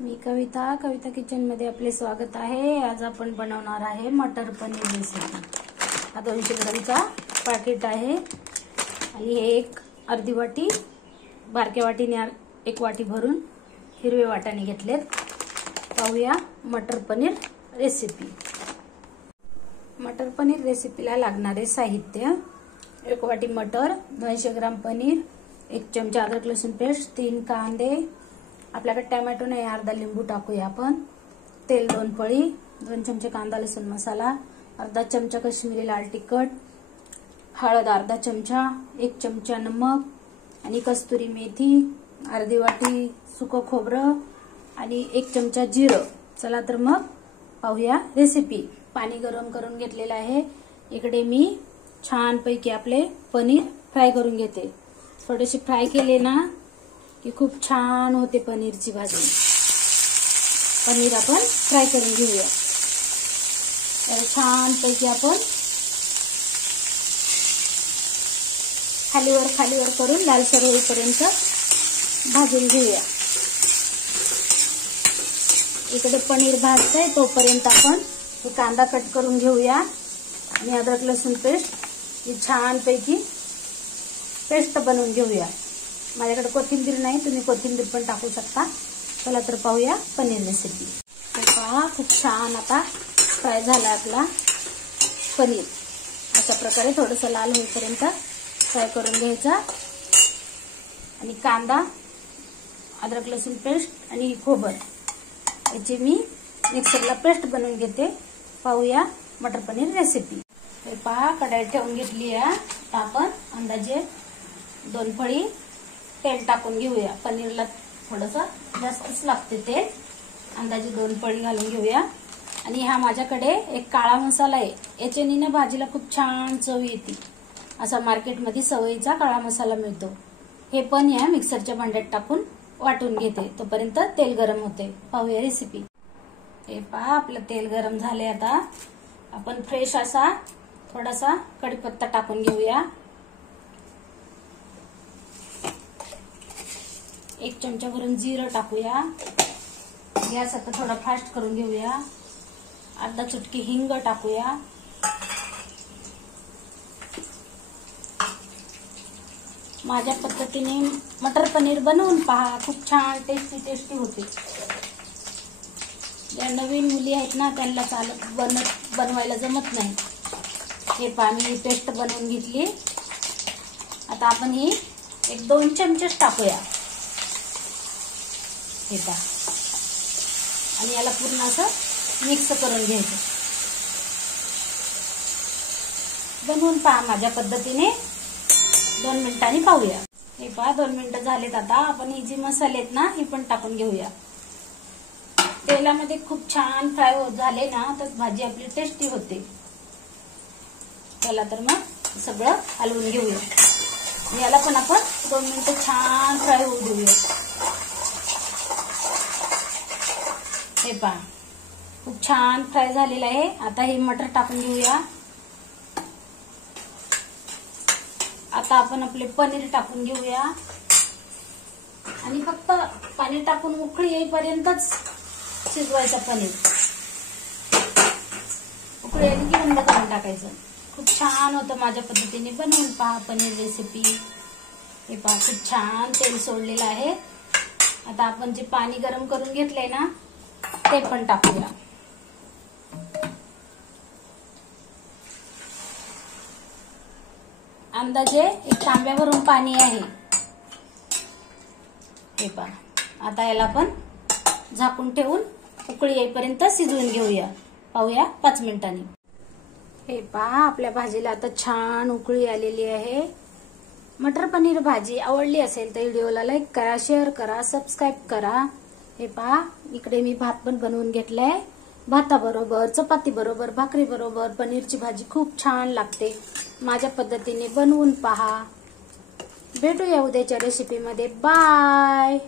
मी कविता kitchen मध्ये आपले स्वागत आहे। आज आपण बनवणार आहे मटर पनीर रेसिपी। हा 200 ग्रामचा पॅकेट आहे आणि हे एक अर्धी वाटी बारक्या वाटीने एक वाटी भरून हिरवे वाटाणे घेतलेत। पाहूया मटर पनीर रेसिपी। मटर पनीर रेसिपीला लागणारे साहित्य: 1 वाटी मटर, 200 ग्राम पनीर, 1 चमचा अद्रक लसूण पेस्ट, 3 कांदे, आपल्याकडे टोमॅटो नाही, अर्धा लिंबू टाकूया आपण, तेल 2 पळी, 2 चमचे कांदा लसूण मसाला, अर्धा चमचा काश्मीरी लाल तिखट, हळद अर्धा चमचा, 1 चमचा नमक आणि कस्तुरी मेथी, अर्धी वाटी सुकं खोबरं आणि 1 चमचा जिरं। चला तर मग पाहूया रेसिपी। पाणी गरम करून घेतलेलं आहे। इकडे मी छान पैकी आपले पनीर फ्राय करून घेते। थोडेसे फ्राय केले ना की खूप छान होते पनीरची भाजी। पनीर आपण फ्राय करून घेऊया। तर छान पैकी आपण खालीवर करून लालसर होईपर्यंत भाजून घेऊया। इकडे पनीर भाजतंय तोपर्यंत आपण हे कांदा कट करून घेऊया आणि अद्रक लसूण पेस्ट ही छान पैकी पेस्ट बनवून घेऊया। माझ्याकडे कोथिंबीर नाही, तुम्ही कोथिंबीर पण टाकू शकता। चला तर पाहूया पनीर रेसिपी। पहा खूप छान आता फ्राय झाला आपला पनीर। अशा प्रकारे थोडंसं लाल होईपर्यंत फ्राय करून घ्यायचा आणि कांदा अद्रक लसूण पेस्ट आणि खोबर याची मी मिक्सरला पेस्ट बनवून घेते। पाहूया मटर पनीर रेसिपी। हे पहा कढई ठेवून घेतली आहे। आपण अंदाजे 2 पळी तेल टाकून घेऊया। पनीरला थोडंसं जास्तच लागते तेल, अंदाजे 2 पळी घालून घेऊया। आणि हा माझ्याकडे एक काळा मसाला आहे, याच्याने ना भाजीला खूप छान चव येते। असा मार्केटमध्ये सवयीचा काळा मसाला मिळतो। हे पण या मिक्सरच्या भांड्यात टाकून वाटून घेते। तोपर्यंत तेल गरम होते। पाहूया रेसिपी। हे पहा आपलं तेल गरम झाले। आता आपण फ्रेश असा थोडासा कढीपत्ता टाकून घेऊया। 1 चमचा भरून जिरं टाकूया। गॅस आता थोडा फास्ट करून घेऊया। अर्धा चुटकी हिंग टाकूया। माझ्या पद्धतीने मटर पनीर बनवून पहा, खूप छान टेस्टी होते। ज्या नवीन मुली आहेत ना त्यांना बनवायला जमत नाही। हे पहा मी पेस्ट बनवून घेतली। आता आपण ही 1-2 चमचेच टाकूया। हे पहा आणि याला पूर्ण असं मिक्स करून घ्यायचं। बनवून पहा माझ्या पद्धतीने। 2 मिनिटांनी पाहूया। हे पहा 2 मिनिटं झालेत। आता आपण ही जी मसाले आहेत ना ही पण टाकून घेऊया। तेलामध्ये खूप छान फ्राय झाले ना तर भाजी आपली टेस्टी होते। चला तर मग सगळं हलवून घेऊया। याला पण आपण 2 मिनिटं छान फ्राय होऊ देऊया। हे पहा खूप छान फ्राय झालेला आहे। आता हे मटर टाकून घेऊया। आता आपण आपले पनीर टाकून घेऊया आणि फक्त पाणी टाकून उकळी येईपर्यंतच शिजवायचं पनीर। उकळी आली की बंद करून टाकायचं। खूप छान होतं। माझ्या पद्धतीने बनवून पहा पनीर रेसिपी। हे पहा खूप छान तेल सोडलेलं आहे। आता आपण जे पाणी गरम करून घेतलंय ना ते पण टाकूया। अंदाजे 1 तांब्यावरून पाणी आहे। हे पहा आता याला आपण झाकून ठेवून उकळी येईपर्यंत शिजवून घेऊया। पाहूया 5 मिनिटांनी। हे पहा आपल्या भाजीला आता छान उकळी आलेली आहे। मटर पनीर भाजी आवडली असेल तर व्हिडिओला लाईक करा, शेअर करा, सबस्क्राईब करा। हे पहा इकडे मी भात पण बनवून घेतलाय। भाताबरोबर, चपाती बरोबर, भाकरी बरोबर पनीरची भाजी खूप छान लागते। माझ्या पद्धतीने बनवून पहा। भेटूया उद्याच्या रेसिपीमध्ये। बाय।